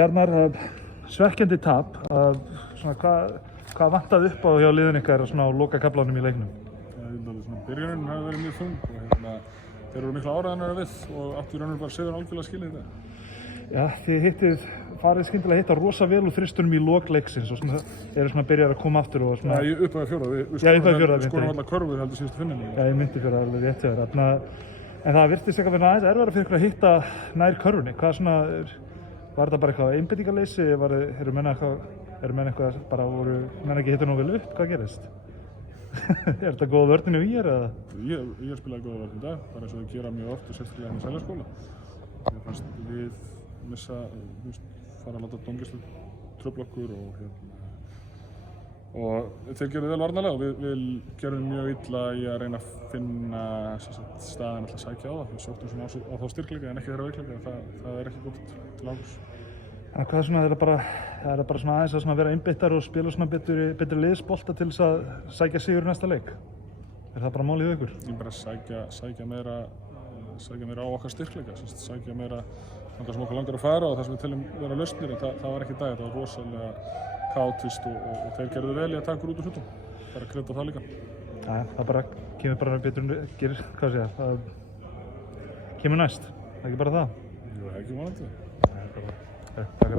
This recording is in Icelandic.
Hjarnar, svekkjandi tap. Hvað vantaði upp á hjá liðin ykkar á lokakaflanum í leiknum? Byrjunin hefur verið mjög þung og þeir eru mikla áræðanir við og áttu í raun og bara sigur algjörlega skilið þetta. Já, þið farið skyndilega að hitta rosa vel úr þristunum í lok leiksins og eru byrjar að koma aftur og svona... Já, upp að fjórða. Við skorum alla körfur heldur síðustu finninni. Já, ég myndi fjórða alveg rétt hjá þér. En það virtist eitthvað verið aðeins erfiðara fyrir ykkur að hitta nær körfunni. Var þetta bara eitthvað einbeitingarleysi? Eru menn eitthvað bara menn ekki hitta nógu vel upp? Hvað gerist? Er þetta góða vörnin í VR eða? Ég spilaði góða vörn í dag, bara eins og þau gera mjög oft og sérstaklega í Seljaskóla. Mér fannst við fara að láta Dómgæslu trufla okkur og þeir gerðu vel varnarlega og við gerðum mjög illa í að reyna að finna staðinn að sækja á það. Við sóttum svona á þá styrkleika en ekki þeirra veikleika, það er ekki gott til árangurs. En hvað það er bara svona aðeins að vera einbeittar og spila svona betri liðsbolta til þess að sækja sigur í næsta leik? Er það bara málið hjá ykkur? Ég bara sækja meira á okkar styrkleika, sækja meira þangað sem okkur langar að fara og það sem við teljum vera lausnir, en það var ekki í dag, það var rosalega kaótískt og þeir gerðu vel í að taka út úr hlutum. Það er að krydda það líka. Það kemur bara betur, það kemur næst, ekki bara það? Jú, ekki vonandi. Takk fyrir það.